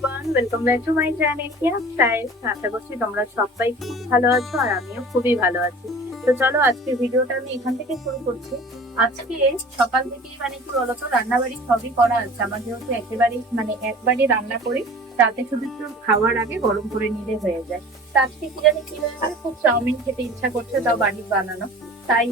Everyone, welcome back to my channel care style. আশা করছি তোমরা সবাই খুব ভালো আছো আর আমিও খুবই ভালো আছি। তো চলো আজকে ভিডিওটা আমি এখান থেকে শুরু করছি। আজকে সকাল থেকে কি বলতো, রান্নাবাড়ি সবই করা আছে আমার, যেহেতু একবারই রান্না করি, রাতে শুধু একটু খাওয়ার আগে গরম করে নিলে হয়ে যায়। তো আজকে কি জানি কি হয়েছে, খুব চাউমিন খেতে ইচ্ছা করছে, তাও বাড়ির বানানো। তাই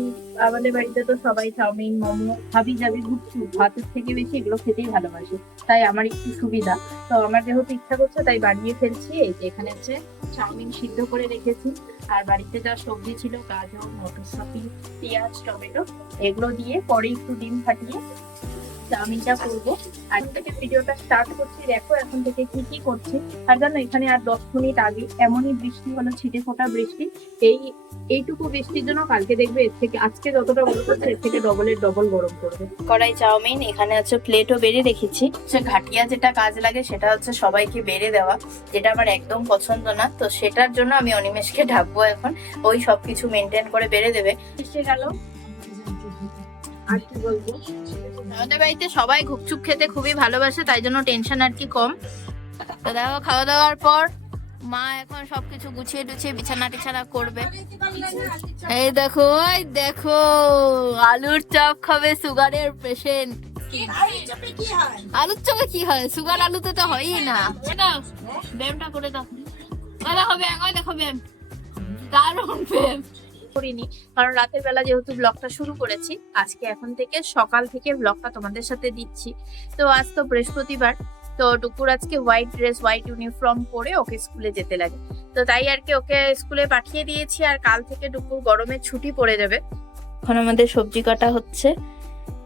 আমাদের বাড়িতে তো সবাই চাউমিন, মোমো, হাবি জাবি, গুপচুপ ভাতের থেকে বেশি এগুলো খেতেই ভালোবাসে। তাই আমার একটু সুবিধা। তো আমার যেহেতু ইচ্ছা করছে তাই বানিয়ে ফেলছি। এই যে এখানে হচ্ছে চাউমিন সিদ্ধ করে রেখেছি, আর বাড়িতে যা সবজি ছিল, গাজর, মটরশুঁটি, পেঁয়াজ, টমেটো, এগুলো দিয়ে পরে একটু ডিম ফাটিয়ে চাউমিনটা করবো। আর থেকে ভিডিওটা স্টার্ট করছি। দেখো এখন থেকে কি কি করছি। আর জানো, এখানে আর 10 মিনিট আগে এমনই বৃষ্টি হলো, ছিটে ফোঁটা বৃষ্টি। এইটুকু বৃষ্টির জন্য কালকে দেখবে এর থেকে আজকে যতটা গরম করছে এর থেকে ডবলের ডবল গরম করবে। কড়াই চাউমিন, এখানে হচ্ছে প্লেটও বেড়ে রেখেছি। ঘাটিয়া যেটা কাজ লাগে সেটা হচ্ছে সবাইকে বেড়ে দেওয়া, যেটা আমার একদম পছন্দ না। তো সেটার জন্য আমি অনিমেষকে ঢাকবো এখন, ওই সবকিছু মেনটেন করে বেড়ে দেবে। এসে গেল। আর কি বলবো, আমাদের বাড়িতে সবাই গুপচুপ খেতে খুবই ভালোবাসে, তাই জন্য টেনশন আর কি কম। তো দেখো, খাওয়া দাওয়ার পর মা এখন সবকিছু গুছিয়ে টুছিয়ে বিছানা টিছানা করবে। এই দেখো, ওই দেখো, আলুর চপ খাবে সুগারের পেশেন্ট। আলুর চপে কি হয়? সুগার আলুতে তো হয়ই না। ব্যায়ামটা করে দাও। দেখো ব্যায়াম, ওই দেখো ব্যায়াম, দারুণ ব্যায়াম। করিনি, কারণ রাতের বেলা যেহেতু ব্লগটা শুরু করেছি, আজকে এখন থেকে সকাল থেকে ব্লগটা তোমাদের সাথে দিচ্ছি। তো আজ তো বৃহস্পতিবার, তো টুকুর আজকে হোয়াইট ড্রেস, হোয়াইট ইউনিফর্ম পরে ওকে স্কুলে যেতে লাগে। তো তাই আর কি ওকে স্কুলে পাঠিয়ে দিয়েছি, আর কাল থেকে টুকুর গরমের ছুটি পড়ে যাবে। এখন আমাদের সবজি কাটা হচ্ছে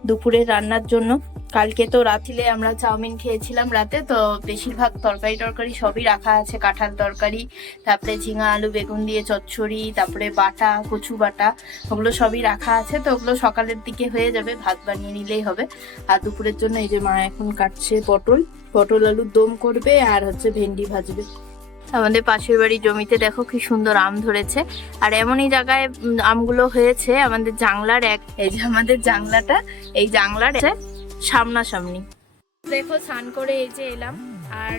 দুপুরের রান্নার জন্য। কালকে তো রাতিলে আমরা চাউমিন খেয়েছিলাম রাতে, তো বেশিরভাগ তরকারি টরকারি সবই রাখা আছে। কাঁঠাল তরকারি, তারপরে ঝিঙা আলু বেগুন দিয়ে চচ্চড়ি, তারপরে বাটা, কচু বাটা, ওগুলো সবই রাখা আছে। তো ওগুলো সকালের দিকে হয়ে যাবে, ভাত বানিয়ে নিলেই হবে। আর দুপুরের জন্য এই যে মা এখন কাটছে পটল আলুর দম করবে, আর হচ্ছে ভেন্ডি ভাজবে। আমাদের পাশের বাড়ির জমিতে দেখো কি সুন্দর আম ধরেছে, আর এমনই জায়গায় আমগুলো হয়েছে আমাদের জানলার এই যে আমাদের জানলাটা, এই জানলার সামনাসামনি। দেখো স্নান করে এই যে এলাম, আর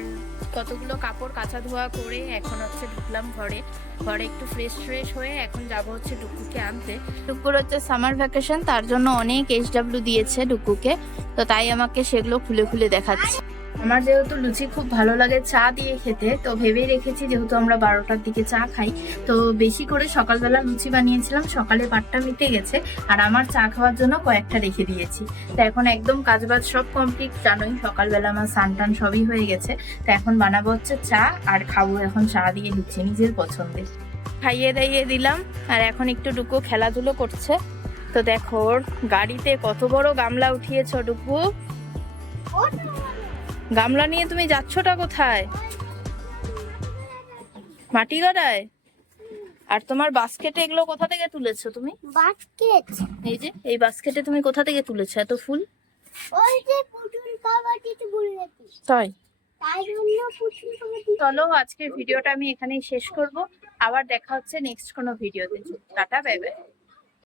কতগুলো কাপড় কাচা ধোয়া করে এখন হচ্ছে ঢুকলাম ঘরে একটু ফ্রেশ হয়ে এখন যাব হচ্ছে ডুকুকে আনতে। ডুকুর হচ্ছে সামার ভ্যাকেশন, তার জন্য অনেক SW দিয়েছে ডুকুকে, তো তাই আমাকে সেগুলো খুলে খুলে দেখাচ্ছে। আমার যেহেতু লুচি খুব ভালো লাগে চা দিয়ে খেতে, তো ভেবেই রেখেছি যেহেতু আমরা 12টার দিকে চা খাই, তো বেশি করে সকালবেলা লুচি বানিয়েছিলাম, সকালে পাটটা মিটে গেছে, আর আমার চা খাওয়ার জন্য কয়েকটা রেখে দিয়েছি। তো এখন একদম কাজবাজ সব কমপ্লিট, জানোই সকালবেলা আমার স্নান সবই হয়ে গেছে। তো এখন বানাবো হচ্ছে চা, আর খাবো এখন চা দিয়ে লুচি নিজের পছন্দের। খাইয়ে দাইয়ে দিলাম, আর এখন একটু ডুকু খেলাধুলো করছে। তো দেখো গাড়িতে কত বড় গামলা উঠিয়েছ ডুকু। গামলা নিয়ে তুমি যাচ্ছটা কোথায়? মাটি গড়ায়? আর তোমার বাস্কেটে এগুলো কোথা থেকে তুলেছো তুমি? বাস্কেট, এই যে এই বাস্কেটে তুমি কোথা থেকে তুলেছো এত ফুল? ওই যে পুতুল কাবাডিতে বলেছি তাই? তাই জন্য পুতুল কাবাডি। চলো আজকের ভিডিওটা আমি এখানেই শেষ করব, আবার দেখা হচ্ছে নেক্সট কোনো ভিডিওতে। Tata, bye bye.